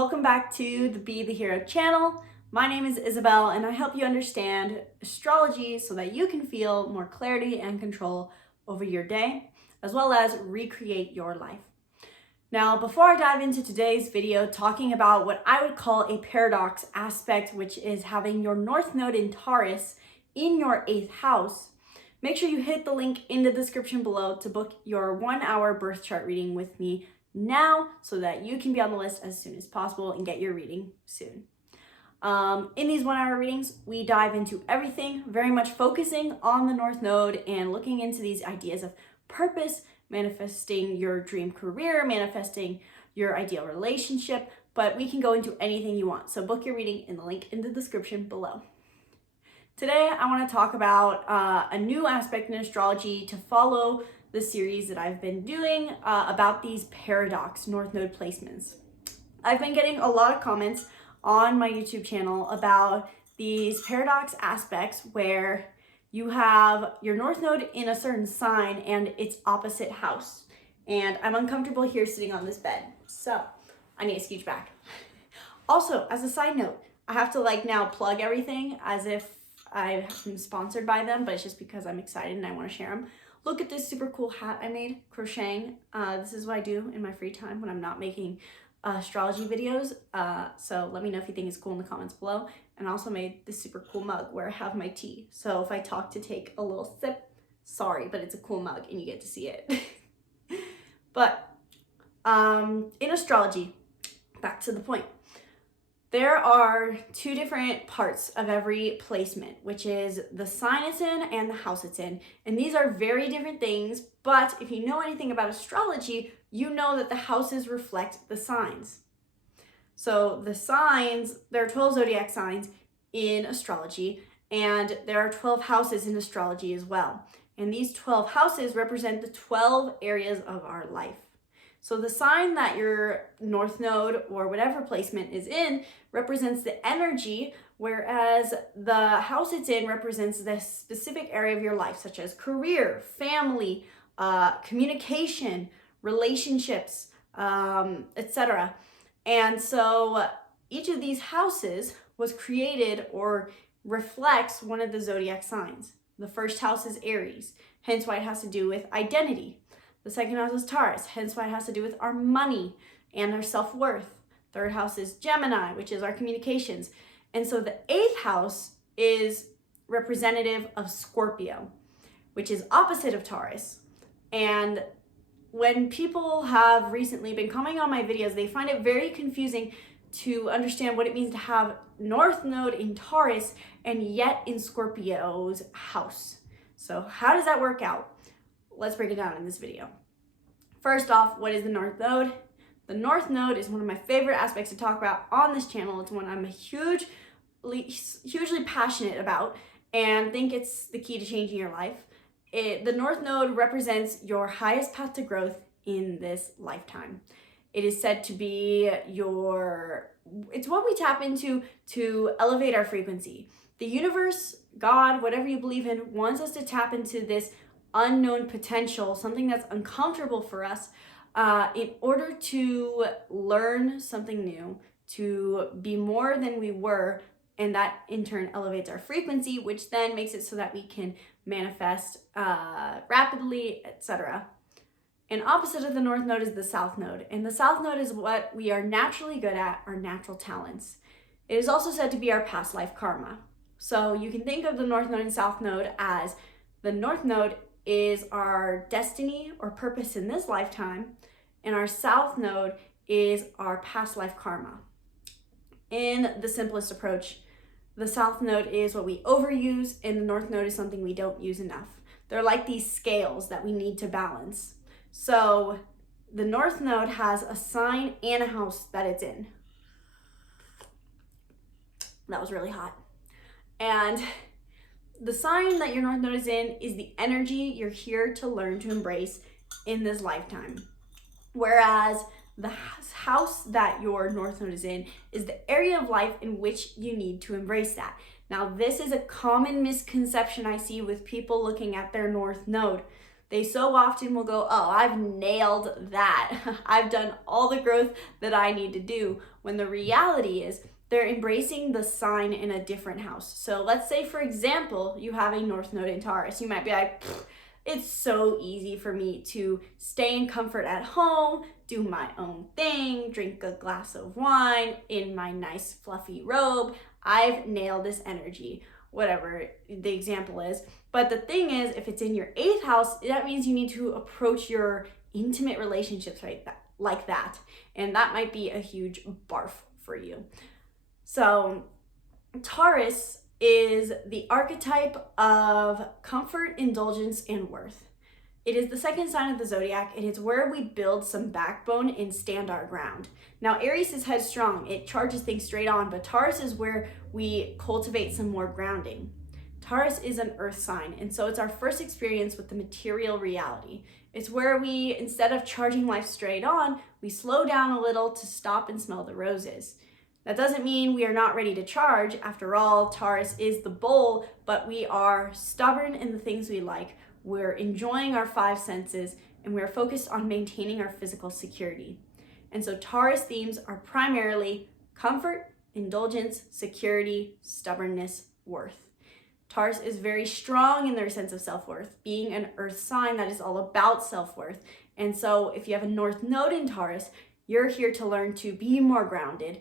Welcome back to the Be the Hero channel. My name is Isabel and I help you understand astrology so that you can feel more clarity and control over your day, as well as recreate your life. Now, before I dive into today's video talking about what I would call a paradox aspect, which is having your North Node in Taurus in your 8th house, make sure you hit the link in the description below to book your 1-hour birth chart reading with me now so that you can be on the list as soon as possible and get your reading soon. In these 1-hour readings, we dive into everything, very much focusing on the North Node and looking into these ideas of purpose, manifesting your dream career, manifesting your ideal relationship, but we can go into anything you want. So book your reading in the link in the description below. Today, I want to talk about a new aspect in astrology to follow the series that I've been doing about these paradox North Node placements. I've been getting a lot of comments on my YouTube channel about these paradox aspects where you have your North Node in a certain sign and its opposite house. And I'm uncomfortable here sitting on this bed, so I need to scooch back. Also, as a side note, I have to now plug everything as if I'm sponsored by them, but it's just because I'm excited and I want to share them. Look at this super cool hat I made, crocheting. This is what I do in my free time when I'm not making astrology videos. So let me know if you think it's cool in the comments below. And I also made this super cool mug where I have my tea. So if I talk to take a little sip, sorry, but it's a cool mug and you get to see it. But in astrology, back to the point. There are two different parts of every placement, which is the sign it's in and the house it's in. And these are very different things, but if you know anything about astrology, you know that the houses reflect the signs. So the signs, there are 12 zodiac signs in astrology, and there are 12 houses in astrology as well. And these 12 houses represent the 12 areas of our life. So the sign that your North Node or whatever placement is in represents the energy, whereas the house it's in represents the specific area of your life, such as career, family, communication, relationships, etc. And so each of these houses was created or reflects one of the zodiac signs. The first house is Aries, hence why it has to do with identity. The second house is Taurus, hence why it has to do with our money and our self-worth. Third house is Gemini, which is our communications. And so the 8th house is representative of Scorpio, which is opposite of Taurus. And when people have recently been commenting on my videos, they find it very confusing to understand what it means to have North Node in Taurus and yet in Scorpio's house. So how does that work out? Let's break it down in this video. First off, what is the North Node? The North Node is one of my favorite aspects to talk about on this channel. It's one I'm hugely passionate about and think it's the key to changing your life. The North Node represents your highest path to growth in this lifetime. It is said to be it's what we tap into to elevate our frequency. The universe, God, whatever you believe in, wants us to tap into this unknown potential, something that's uncomfortable for us, in order to learn something new, to be more than we were, and that in turn elevates our frequency, which then makes it so that we can manifest rapidly, etc. And opposite of the North Node is the South Node, and the South Node is what we are naturally good at, our natural talents. It is also said to be our past life karma. So you can think of the North Node and South Node as the North Node is our destiny or purpose in this lifetime, and our South Node is our past life karma. In the simplest approach, the South Node is what we overuse, and the North Node is something we don't use enough. They're like these scales that we need to balance. So the North Node has a sign and a house that it's in. That was really hot. And the sign that your North Node is in is the energy you're here to learn to embrace in this lifetime. Whereas the house that your North Node is in is the area of life in which you need to embrace that. Now, this is a common misconception I see with people looking at their North Node. They so often will go, oh, I've nailed that. I've done all the growth that I need to do. When the reality is they're embracing the sign in a different house. So let's say, for example, you have a North Node in Taurus. You might be like, it's so easy for me to stay in comfort at home, do my own thing, drink a glass of wine in my nice fluffy robe. I've nailed this energy, whatever the example is. But the thing is, if it's in your 8th house, that means you need to approach your intimate relationships like that. And that might be a huge barf for you. So Taurus is the archetype of comfort, indulgence, and worth. It is the second sign of the zodiac, and it's where we build some backbone and stand our ground. Now, Aries is headstrong. It charges things straight on, but Taurus is where we cultivate some more grounding. Taurus is an earth sign, and so it's our first experience with the material reality. It's where we, instead of charging life straight on, we slow down a little to stop and smell the roses. That doesn't mean we are not ready to charge. After all, Taurus is the bull, but we are stubborn in the things we like. We're enjoying our 5 senses, and we're focused on maintaining our physical security. And so Taurus themes are primarily comfort, indulgence, security, stubbornness, worth. Taurus is very strong in their sense of self-worth, being an earth sign that is all about self-worth. And so if you have a North Node in Taurus, you're here to learn to be more grounded,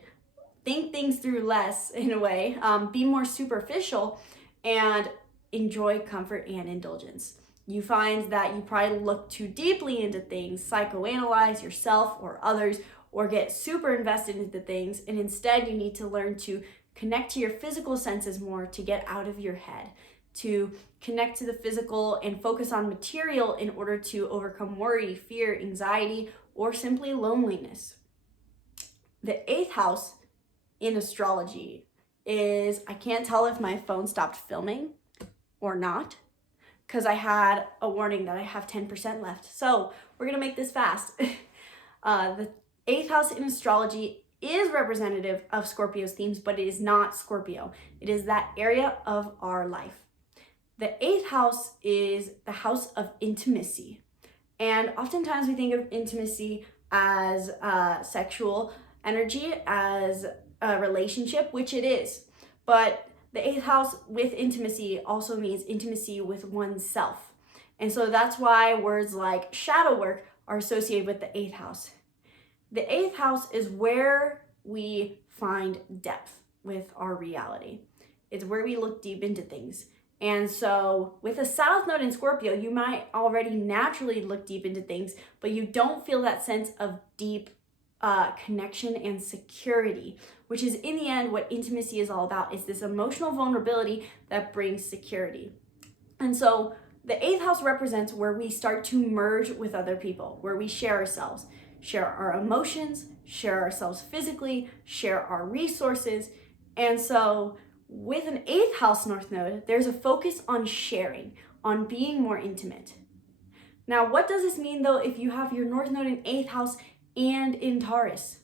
think things through less in a way, be more superficial, and enjoy comfort and indulgence. You find that you probably look too deeply into things, psychoanalyze yourself or others, or get super invested into things, and instead you need to learn to connect to your physical senses more, to get out of your head, to connect to the physical and focus on material in order to overcome worry, fear, anxiety, or simply loneliness. The 8th house in astrology is, I can't tell if my phone stopped filming or not, because I had a warning that I have 10% left. So we're gonna make this fast. The 8th house in astrology is representative of Scorpio's themes, but it is not Scorpio. It is that area of our life. The 8th house is the house of intimacy. And oftentimes we think of intimacy as sexual energy, as a relationship, which it is. But the 8th house with intimacy also means intimacy with oneself. And so that's why words like shadow work are associated with the 8th house. The 8th house is where we find depth with our reality. It's where we look deep into things. And so with a South Node in Scorpio, you might already naturally look deep into things, but you don't feel that sense of deep connection and security, which is in the end what intimacy is all about, is this emotional vulnerability that brings security. And so the 8th house represents where we start to merge with other people, where we share ourselves, share our emotions, share ourselves physically, share our resources. And so with an 8th house North Node, there's a focus on sharing, on being more intimate. Now, what does this mean though if you have your North Node in 8th house and in Taurus?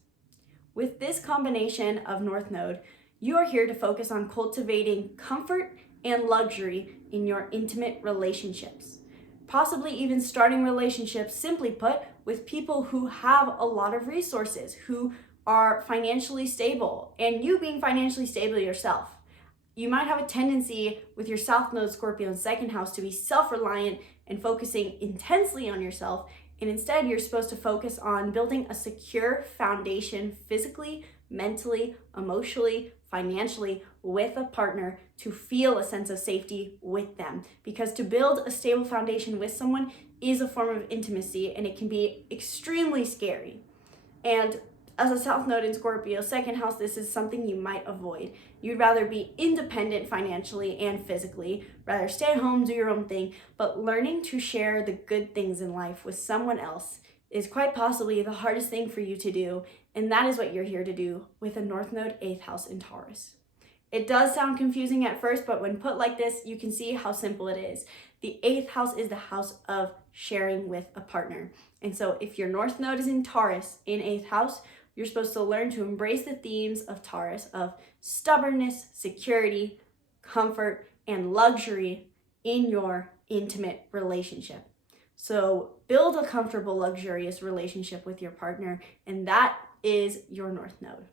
With this combination of North Node, you are here to focus on cultivating comfort and luxury in your intimate relationships. Possibly even starting relationships, simply put, with people who have a lot of resources, who are financially stable, and you being financially stable yourself. You might have a tendency with your South Node Scorpio in 2nd house to be self-reliant and focusing intensely on yourself, and instead you're supposed to focus on building a secure foundation physically, mentally, emotionally, financially with a partner to feel a sense of safety with them. Because to build a stable foundation with someone is a form of intimacy, and it can be extremely scary. And as a South Node in Scorpio, 2nd house, this is something you might avoid. You'd rather be independent financially and physically, rather stay at home, do your own thing, but learning to share the good things in life with someone else is quite possibly the hardest thing for you to do, and that is what you're here to do with a North Node 8th house in Taurus. It does sound confusing at first, but when put like this, you can see how simple it is. The 8th house is the house of sharing with a partner. And so if your North Node is in Taurus in 8th house, you're supposed to learn to embrace the themes of Taurus of stubbornness, security, comfort, and luxury in your intimate relationship. So build a comfortable, luxurious relationship with your partner, and that is your North Node.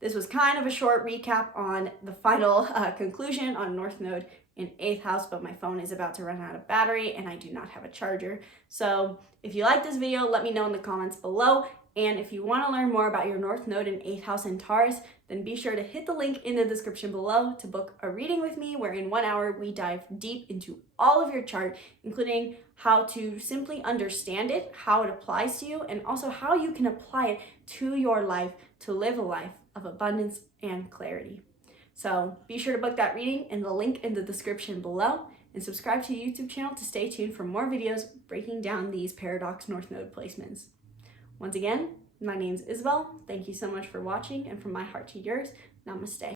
This was kind of a short recap on the final conclusion on North Node in 8th house, but my phone is about to run out of battery and I do not have a charger. So if you like this video, let me know in the comments below. And if you want to learn more about your North Node in 8th house in Taurus, then be sure to hit the link in the description below to book a reading with me, where in 1 hour we dive deep into all of your chart, including how to simply understand it, how it applies to you, and also how you can apply it to your life to live a life of abundance and clarity. So be sure to book that reading in the link in the description below, and subscribe to the YouTube channel to stay tuned for more videos breaking down these paradox North Node placements. Once again, my name's Isabel. Thank you so much for watching, and from my heart to yours, namaste.